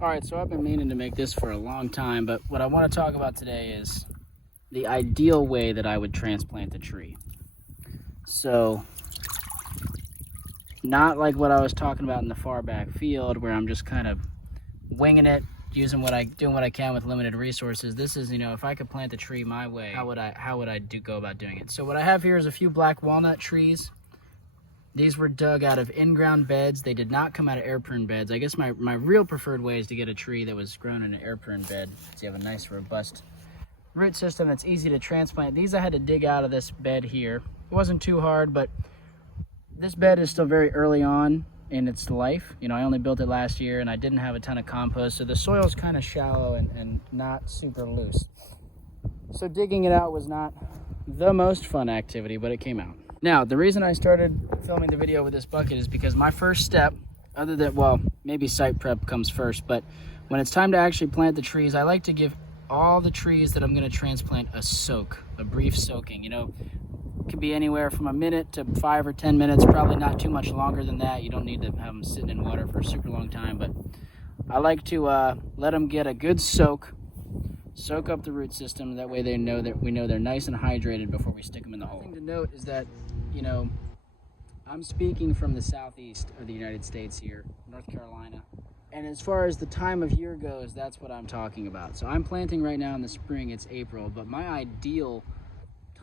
All right, so I've been meaning to make this for a long time, but what I want to talk about today is the ideal way that I would transplant a tree. So, not like what I was talking about in the far back field where I'm just kind of winging it, doing what I can with limited resources. This is, if I could plant a tree my way, how would I go about doing it? So what I have here is a few black walnut trees. These were dug out of in-ground beds. They did not come out of air-pruned beds. I guess my real preferred way is to get a tree that was grown in an air-pruned bed, so you have a nice, robust root system that's easy to transplant. These I had to dig out of this bed here. It wasn't too hard, but this bed is still very early on in its life. I only built it last year, and I didn't have a ton of compost, so the soil's kind of shallow and not super loose. So digging it out was not the most fun activity, but it came out. Now, the reason I started filming the video with this bucket is because my first step, other than, well, maybe site prep comes first, but when it's time to actually plant the trees, I like to give all the trees that I'm going to transplant a soak, a brief soaking. It could be anywhere from a minute to 5 or 10 minutes, probably not too much longer than that. You don't need to have them sitting in water for a super long time, but I like to let them get a good soak up the root system. That way we know they're nice and hydrated before we stick them in the hole. The thing to note is that, I'm speaking from the southeast of the United States here, North Carolina. And as far as the time of year goes, that's what I'm talking about. So I'm planting right now in the spring, it's April, but my ideal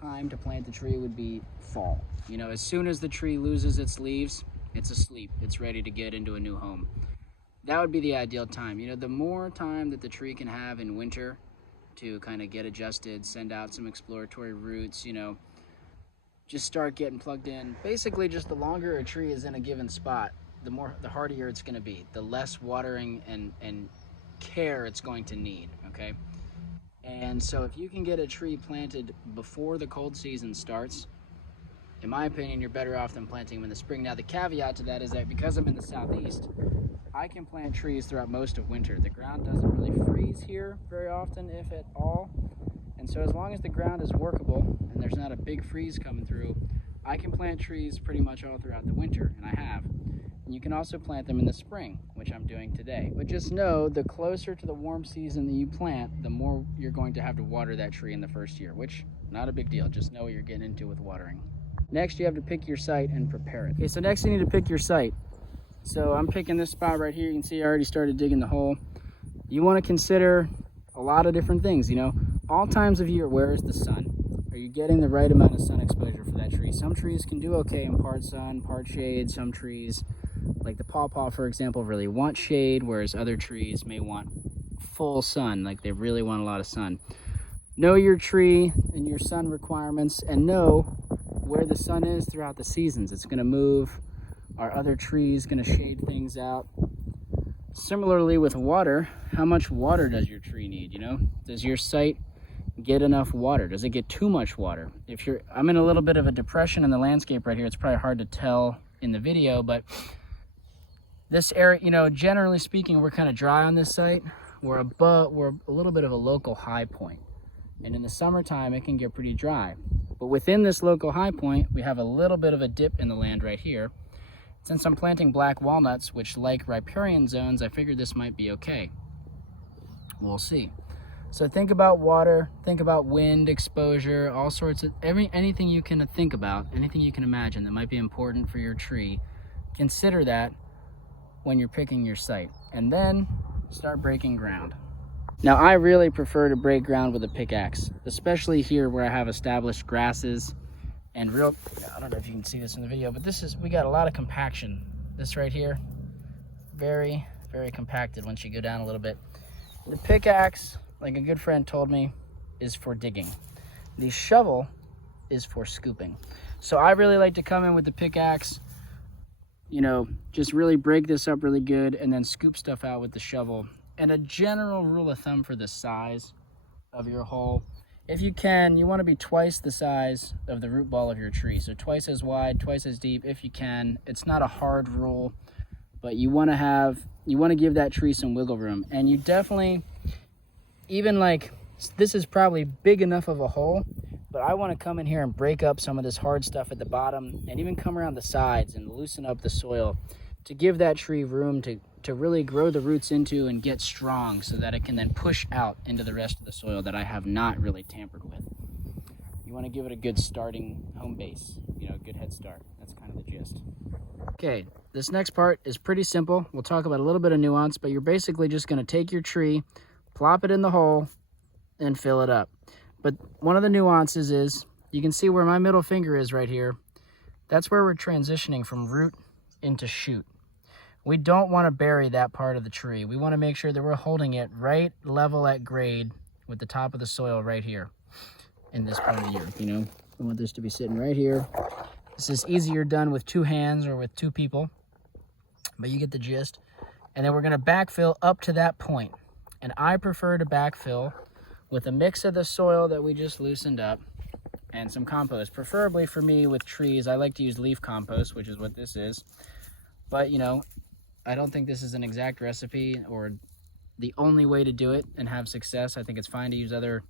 time to plant the tree would be fall. As soon as the tree loses its leaves, it's asleep, it's ready to get into a new home. That would be the ideal time. The more time that the tree can have in winter to kind of get adjusted, send out some exploratory roots, just start getting plugged in. Basically, just the longer a tree is in a given spot, the hardier it's going to be, the less watering and care it's going to need, okay? And so if you can get a tree planted before the cold season starts, in my opinion, you're better off than planting them in the spring. Now, the caveat to that is that because I'm in the southeast, I can plant trees throughout most of winter. The ground doesn't really freeze here very often, if at all. And so as long as the ground is workable and there's not a big freeze coming through, I can plant trees pretty much all throughout the winter, and I have. And you can also plant them in the spring, which I'm doing today. But just know, the closer to the warm season that you plant, the more you're going to have to water that tree in the first year, which, not a big deal. Just know what you're getting into with watering. Next, you have to pick your site and prepare it. Okay, so next you need to pick your site. So I'm picking this spot right here. You can see I already started digging the hole. You want to consider a lot of different things, all times of year. Where is the sun? Are you getting the right amount of sun exposure for that tree? Some trees can do okay in part sun, part shade. Some trees, like the pawpaw, for example, really want shade, whereas other trees may want full sun, like they really want a lot of sun. Know your tree and your sun requirements, and know where the sun is throughout the seasons. It's going to move. Are other trees going to shade things out? Similarly with water, how much water does your tree need? Does your site get enough water? Does it get too much water? I'm in a little bit of a depression in the landscape right here. It's probably hard to tell in the video, but this area, generally speaking, we're kind of dry on this site. We're a little bit of a local high point. And in the summertime, it can get pretty dry. But within this local high point, we have a little bit of a dip in the land right here. Since I'm planting black walnuts, which like riparian zones, I figured this might be okay. We'll see. So think about water, think about wind exposure, all sorts of, anything you can think about, anything you can imagine that might be important for your tree. Consider that when you're picking your site, and then start breaking ground. Now, I really prefer to break ground with a pickaxe, especially here where I have established grasses and I don't know if you can see this in the video, but we got a lot of compaction. This right here, very, very compacted once you go down a little bit. The pickaxe, like a good friend told me, is for digging. The shovel is for scooping. So I really like to come in with the pickaxe, just really break this up really good and then scoop stuff out with the shovel. And a general rule of thumb for the size of your hole, if you can, you want to be twice the size of the root ball of your tree. So twice as wide, twice as deep if you can. It's not a hard rule, but you want to give that tree some wiggle room. And you definitely, this is probably big enough of a hole, but I want to come in here and break up some of this hard stuff at the bottom and even come around the sides and loosen up the soil to give that tree room to to really grow the roots into and get strong so that it can then push out into the rest of the soil that I have not really tampered with. You want to give it a good starting home base, you know, a good head start. That's kind of the gist. Okay, this next part is pretty simple. We'll talk about a little bit of nuance, but you're basically just going to take your tree, plop it in the hole, and fill it up. But one of the nuances is, you can see where my middle finger is right here. That's where we're transitioning from root into shoot. We don't want to bury that part of the tree. We want to make sure that we're holding it right level at grade with the top of the soil right here in this part of the year. You know, we want this to be sitting right here. This is easier done with 2 hands or with 2 people, but you get the gist. And then we're going to backfill up to that point. And I prefer to backfill with a mix of the soil that we just loosened up and some compost. Preferably for me with trees, I like to use leaf compost, which is what this is. But, you know, I don't think this is an exact recipe or the only way to do it and have success. I think it's fine to use other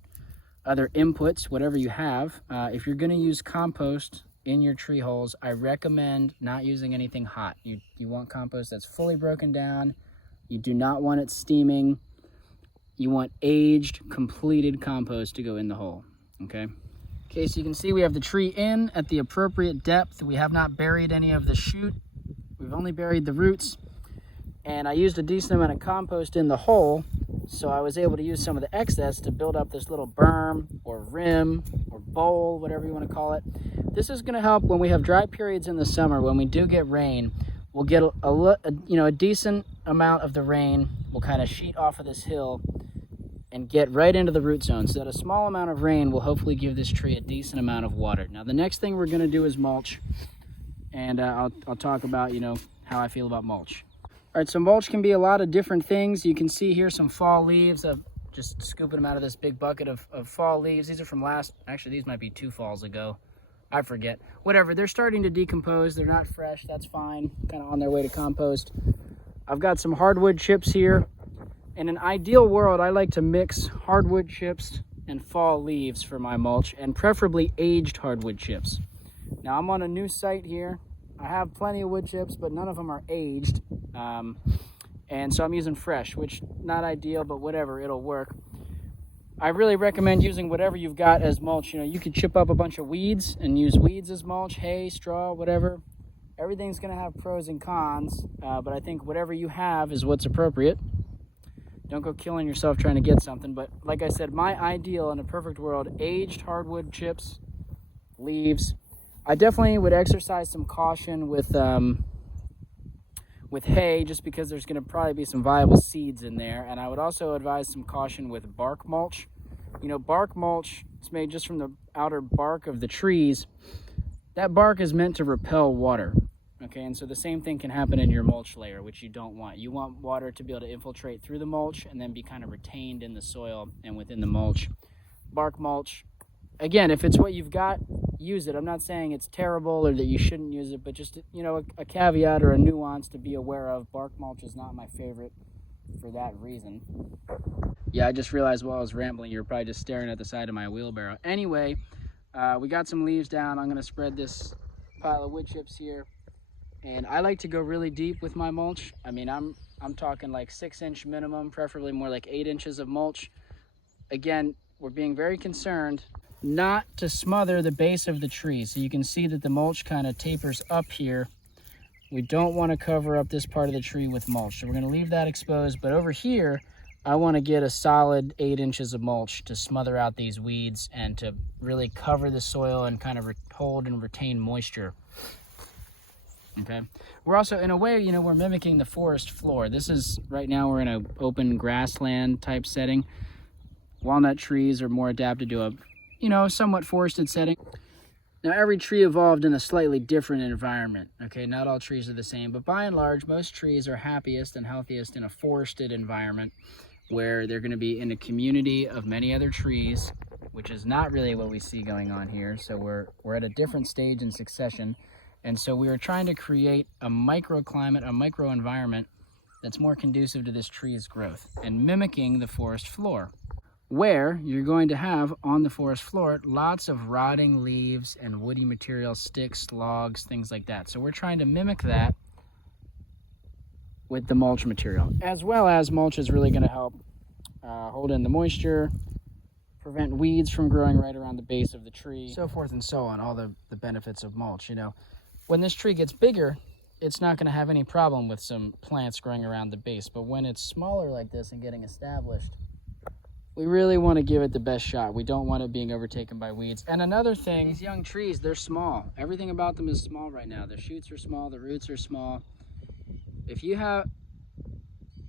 inputs, whatever you have. If you're going to use compost in your tree holes, I recommend not using anything hot. You want compost that's fully broken down. You do not want it steaming. You want aged, completed compost to go in the hole, okay? Okay, so you can see we have the tree in at the appropriate depth. We have not buried any of the shoot. We've only buried the roots. And I used a decent amount of compost in the hole, so I was able to use some of the excess to build up this little berm or rim or bowl, whatever you want to call it. This is going to help when we have dry periods in the summer. When we do get rain, we'll get a decent amount of the rain will kind of sheet off of this hill and get right into the root zone, so that a small amount of rain will hopefully give this tree a decent amount of water. Now, the next thing we're going to do is mulch, and I'll talk about, you know, how I feel about mulch. All right, so mulch can be a lot of different things. You can see here some fall leaves. I'm just scooping them out of this big bucket of fall leaves. These are from actually these might be 2 falls ago. I forget. Whatever, they're starting to decompose. They're not fresh, that's fine. Kind of on their way to compost. I've got some hardwood chips here. In an ideal world, I like to mix hardwood chips and fall leaves for my mulch, and preferably aged hardwood chips. Now, I'm on a new site here. I have plenty of wood chips, but none of them are aged. And so I'm using fresh, which not ideal, but whatever, it'll work. I really recommend using whatever you've got as mulch. You know, you could chip up a bunch of weeds and use weeds as mulch, hay, straw, whatever. Everything's gonna have pros and cons, but I think whatever you have is what's appropriate. Don't go killing yourself trying to get something, but like I said, my ideal in a perfect world, aged hardwood chips, leaves. I definitely would exercise some caution with hay, just because there's going to probably be some viable seeds in there. And I would also advise some caution with bark mulch. You know, bark mulch is made just from the outer bark of the trees. That bark is meant to repel water, okay? And so the same thing can happen in your mulch layer, which you don't want. You want water to be able to infiltrate through the mulch and then be kind of retained in the soil and within the mulch. Bark mulch, again, if it's what you've got, use it. I'm not saying it's terrible or that you shouldn't use it, but just, you know, a caveat or a nuance to be aware of. Bark mulch is not my favorite for that reason. Yeah, I just realized while I was rambling, you were probably just staring at the side of my wheelbarrow. Anyway, we got some leaves down. I'm going to spread this pile of wood chips here. And I like to go really deep with my mulch. I mean, I'm talking like 6-inch minimum, preferably more like 8 inches of mulch. Again, we're being very concerned not to smother the base of the tree. So you can see that the mulch kind of tapers up here. We don't want to cover up this part of the tree with mulch. So we're going to leave that exposed. But over here, I want to get a solid 8 inches of mulch to smother out these weeds and to really cover the soil and kind of hold and retain moisture. Okay. We're also, in a way, you know, we're mimicking the forest floor. This is, right now we're in an open grassland type setting. Walnut trees are more adapted to a, you know, somewhat forested setting. Now, every tree evolved in a slightly different environment, okay? Not all trees are the same, but by and large, most trees are happiest and healthiest in a forested environment where they're going to be in a community of many other trees, which is not really what we see going on here. So we're at a different stage in succession. And so we are trying to create a microclimate, a microenvironment that's more conducive to this tree's growth and mimicking the forest floor, where you're going to have on the forest floor lots of rotting leaves and woody material, sticks, logs, things like that. So we're trying to mimic that with the mulch material. As well as mulch is really going to help hold in the moisture, prevent weeds from growing right around the base of the tree, so forth and so on, all the benefits of mulch. You know, when this tree gets bigger, it's not going to have any problem with some plants growing around the base. But when it's smaller like this and getting established, we really want to give it the best shot. We don't want it being overtaken by weeds. And another thing, these young trees, they're small. Everything about them is small right now. The shoots are small, the roots are small. If you have,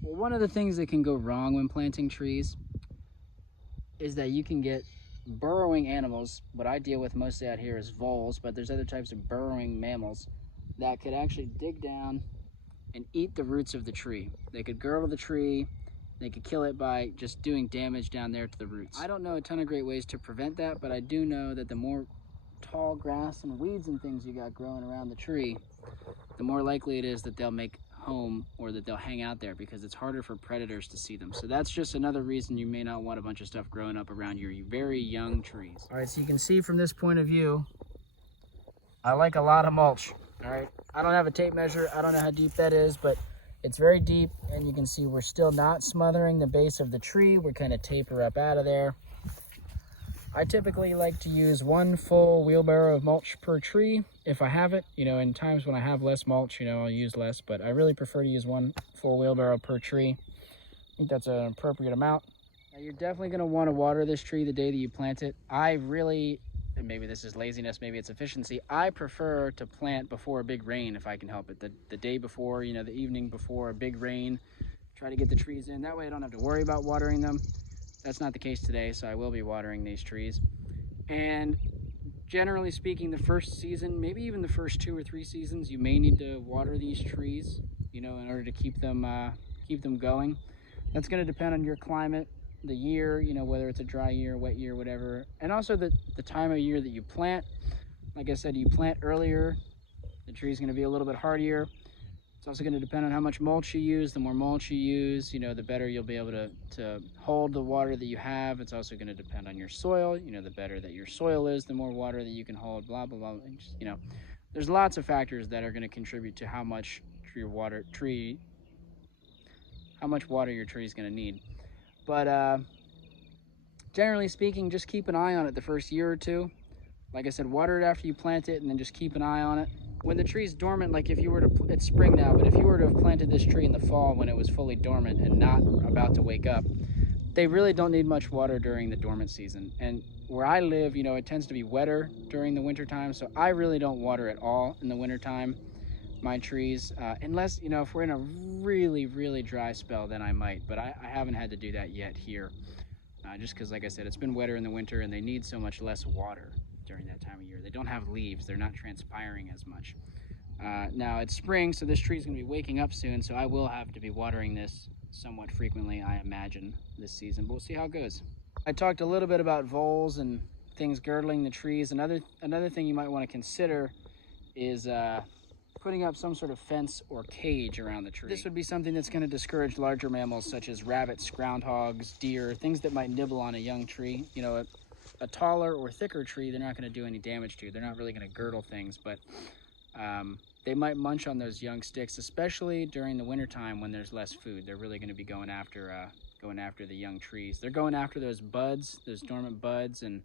well, one of the things that can go wrong when planting trees is that you can get burrowing animals. What I deal with mostly out here is voles, but there's other types of burrowing mammals that could actually dig down and eat the roots of the tree. They could girdle the tree, they could kill it by just doing damage down there to the roots. I don't know a ton of great ways to prevent that, but I do know that the more tall grass and weeds and things you got growing around the tree, the more likely it is that they'll make home or that they'll hang out there, because it's harder for predators to see them. So that's just another reason you may not want a bunch of stuff growing up around your very young trees. All right, so you can see from this point of view, I like a lot of mulch. All right, I don't have a tape measure. I don't know how deep that is, but it's very deep, and you can see we're still not smothering the base of the tree. We're kind of taper up out of there. I typically like to use 1 full wheelbarrow of mulch per tree if I have it. You know, in times when I have less mulch, you know, I'll use less, but I really prefer to use 1 full wheelbarrow per tree. I think that's an appropriate amount. Now, you're definitely going to want to water this tree the day that you plant it. I really, and maybe this is laziness, maybe it's efficiency, I prefer to plant before a big rain if I can help it. The day before, you know, the evening before a big rain, try to get the trees in. That way I don't have to worry about watering them. That's not the case today, so I will be watering these trees. And generally speaking, the first season, maybe even the first 2 or 3 seasons, you may need to water these trees, you know, in order to keep them going. That's going to depend on your climate, the year, you know, whether it's a dry year, wet year, whatever. And also the time of year that you plant. Like I said, you plant earlier, the tree's going to be a little bit hardier. It's also going to depend on how much mulch you use. The more mulch you use, you know, the better you'll be able to hold the water that you have. It's also going to depend on your soil. You know, the better that your soil is, the more water that you can hold, blah, blah, blah. And just, you know, there's lots of factors that are going to contribute to how much water your tree is going to need. But generally speaking, just keep an eye on it the first year or 2. Like I said, water it after you plant it, and then just keep an eye on it. When the tree's dormant, like if you were to, it's spring now, but if you were to have planted this tree in the fall when it was fully dormant and not about to wake up, they really don't need much water during the dormant season. And where I live, you know, it tends to be wetter during the winter time, so I really don't water at all in the winter time, my trees, unless, you know, if we're in a really, really dry spell, then I might, but I haven't had to do that yet here, just because, like I said, it's been wetter in the winter and they need so much less water during that time of year. They don't have leaves, they're not transpiring as much. Now it's spring, so this tree's gonna be waking up soon, so I will have to be watering this somewhat frequently, I imagine, this season, but we'll see how it goes. I talked a little bit about voles and things girdling the trees. Another thing you might want to consider is putting up some sort of fence or cage around the tree. This would be something that's going to discourage larger mammals such as rabbits, groundhogs, deer, things that might nibble on a young tree. You know, a taller or thicker tree, they're not going to do any damage to. They're not really going to girdle things, but they might munch on those young sticks, especially during the wintertime when there's less food. They're really going to be going after the young trees. They're going after those buds, those dormant buds, and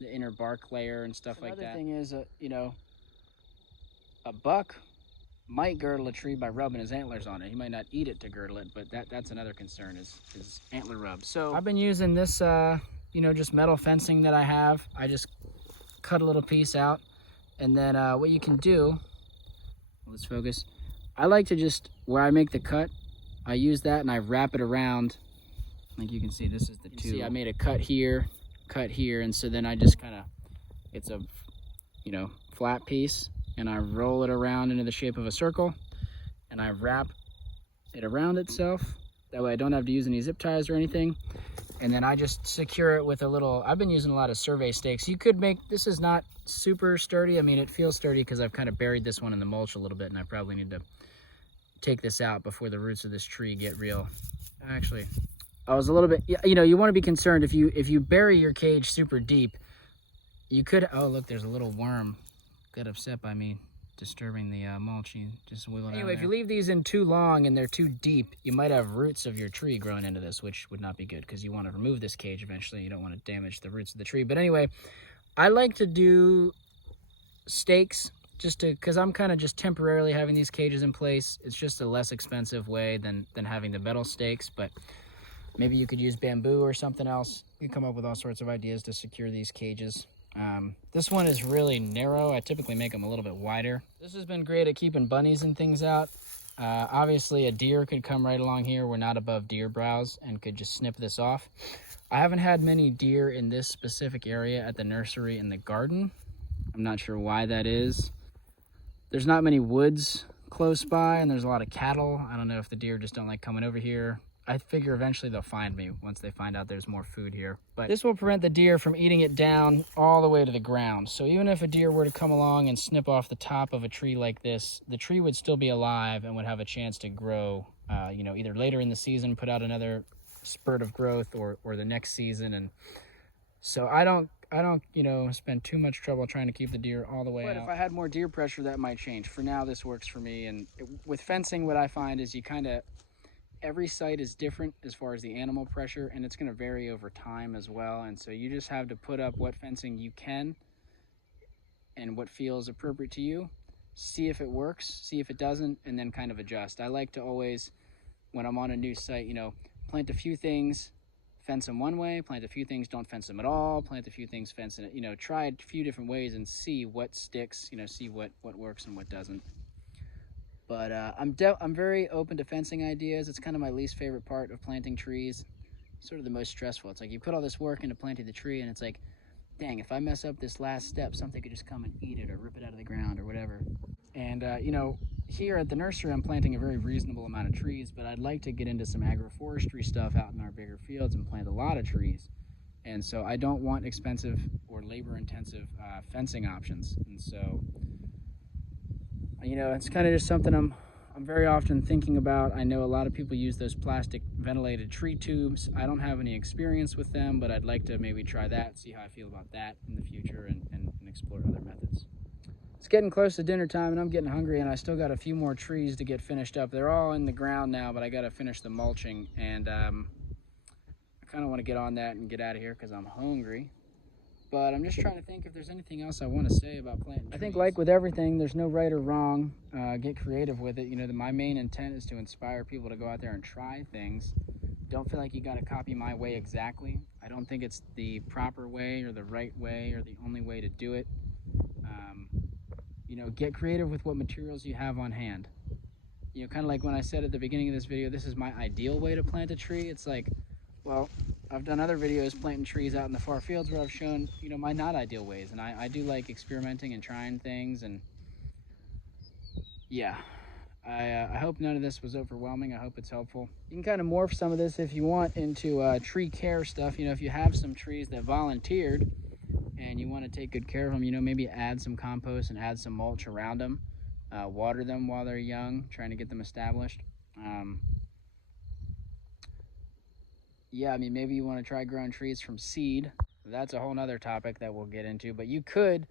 the inner bark layer and stuff like that. Another thing is, you know, a buck might girdle a tree by rubbing his antlers on it. He might not eat it to girdle it, but that's another concern is antler rub. So I've been using this, you know, just metal fencing that I have. I just cut a little piece out, and then what you can do, let's focus. I like to just, where I make the cut, I use that and I wrap it around. Like you can see, this is the tube. See, I made a cut here, and so then I just kind of, it's a, you know, flat piece, and I roll it around into the shape of a circle, and I wrap it around itself. That way I don't have to use any zip ties or anything. And then I just secure it with a little, I've been using a lot of survey stakes. You could make, this is not super sturdy. I mean, it feels sturdy because I've kind of buried this one in the mulch a little bit, and I probably need to take this out before the roots of this tree get real. Actually, I was a little bit, you know, you want to be concerned if you bury your cage super deep, you could, oh look, there's a little worm. Got upset by me disturbing the mulching. Just wiggle it. Anyway, if you leave these in too long and they're too deep, you might have roots of your tree growing into this, which would not be good because you want to remove this cage eventually. You don't want to damage the roots of the tree. But anyway, I like to do stakes just to, because I'm kind of just temporarily having these cages in place. It's just a less expensive way than having the metal stakes, but maybe you could use bamboo or something else. You can come up with all sorts of ideas to secure these cages. This one is really narrow. I typically make them a little bit wider. This has been great at keeping bunnies and things out. Obviously a deer could come right along here. We're not above deer browse and could just snip this off. I haven't had many deer in this specific area at the nursery in the garden. I'm not sure why that is. There's not many woods close by and there's a lot of cattle. I don't know if the deer just don't like coming over here. I figure eventually they'll find me once they find out there's more food here. But this will prevent the deer from eating it down all the way to the ground. So even if a deer were to come along and snip off the top of a tree like this, the tree would still be alive and would have a chance to grow, either later in the season, put out another spurt of growth, or the next season. And so I don't spend too much trouble trying to keep the deer all the way out. But if I had more deer pressure, that might change. For now, this works for me. And with fencing, what I find is every site is different as far as the animal pressure, and it's going to vary over time as well. And so you just have to put up what fencing you can and what feels appropriate to you. See if it works, see if it doesn't, and then kind of adjust. I like to always, when I'm on a new site, plant a few things, fence them one way, plant a few things, don't fence them at all, plant a few things, fence it, try a few different ways and see what sticks, see what works and what doesn't. But I'm very open to fencing ideas. It's kind of my least favorite part of planting trees. Sort of the most stressful. It's like you put all this work into planting the tree and it's like, dang, if I mess up this last step, something could just come and eat it or rip it out of the ground or whatever. And, here at the nursery, I'm planting a very reasonable amount of trees, but I'd like to get into some agroforestry stuff out in our bigger fields and plant a lot of trees. And so I don't want expensive or labor-intensive fencing options. And so it's kind of just something I'm very often thinking about. I know a lot of people use those plastic ventilated tree tubes. I don't have any experience with them, but I'd like to maybe try that, see how I feel about that in the future, and explore other methods. It's getting close to dinner time and I'm getting hungry, and I still got a few more trees to get finished up. They're all in the ground now, but I got to finish the mulching, and I kind of want to get on that and get out of here because I'm hungry. But I'm just trying to think if there's anything else I want to say about planting trees. I think, like with everything, there's no right or wrong. Get creative with it. My main intent is to inspire people to go out there and try things. Don't feel like you got to copy my way exactly. I don't think it's the proper way or the right way or the only way to do it. Get creative with what materials you have on hand. Kind of like when I said at the beginning of this video, this is my ideal way to plant a tree. It's like, well, I've done other videos planting trees out in the far fields where I've shown, my not ideal ways. And I do like experimenting and trying things. And yeah, I hope none of this was overwhelming. I hope it's helpful. You can kind of morph some of this if you want into tree care stuff. If you have some trees that volunteered and you want to take good care of them, maybe add some compost and add some mulch around them. Water them while they're young, trying to get them established. Yeah, maybe you want to try growing trees from seed. That's a whole nother topic that we'll get into, but you could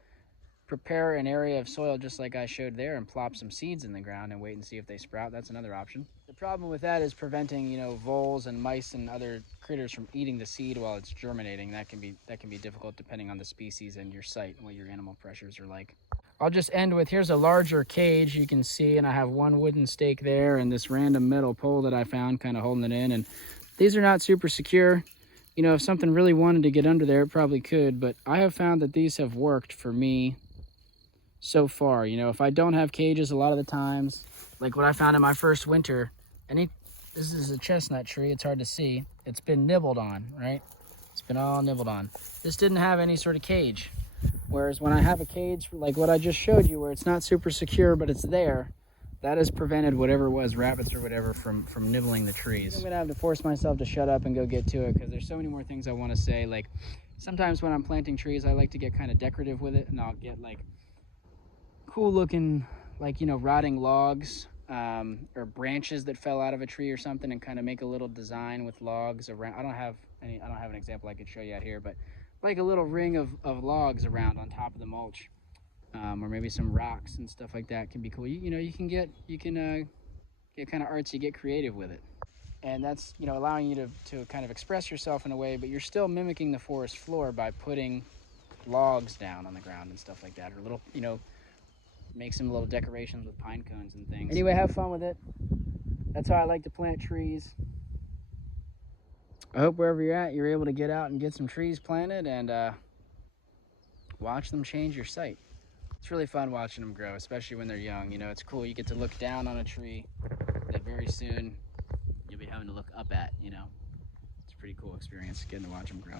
prepare an area of soil just like I showed there and plop some seeds in the ground and wait and see if they sprout. That's another option. The problem with that is preventing, voles and mice and other critters from eating the seed while it's germinating. That can be difficult depending on the species and your site and what your animal pressures are like. I'll just end with, here's a larger cage you can see, and I have one wooden stake there and this random metal pole that I found kind of holding it in. And these are not super secure. If something really wanted to get under there, it probably could, but I have found that these have worked for me so far. If I don't have cages, a lot of the times, like what I found in my first winter, this is a chestnut tree, it's hard to see. It's been nibbled on, right? It's been all nibbled on. This didn't have any sort of cage. Whereas when I have a cage, like what I just showed you, where it's not super secure, but it's there, that has prevented whatever it was, rabbits or whatever, from nibbling the trees. I'm gonna have to force myself to shut up and go get to it because there's so many more things I want to say. Like sometimes when I'm planting trees, I like to get kind of decorative with it, and I'll get like cool looking, like, rotting logs or branches that fell out of a tree or something, and kind of make a little design with logs around. I don't have an example I could show you out here, but like a little ring of logs around on top of the mulch. or maybe some rocks and stuff like that can be cool. You know, you can get kind of artsy, get creative with it. And that's, you know, allowing you to kind of express yourself in a way, but you're still mimicking the forest floor by putting logs down on the ground and stuff like that, or little, you know, make some little decorations with pine cones and things. Anyway, have fun with it. That's how I like to plant trees. I hope wherever you're at, you're able to get out and get some trees planted and watch them change your sight. It's really fun watching them grow, especially when they're young. You know, it's cool. You get to look down on a tree that very soon you'll be having to look up at, you know. It's a pretty cool experience getting to watch them grow.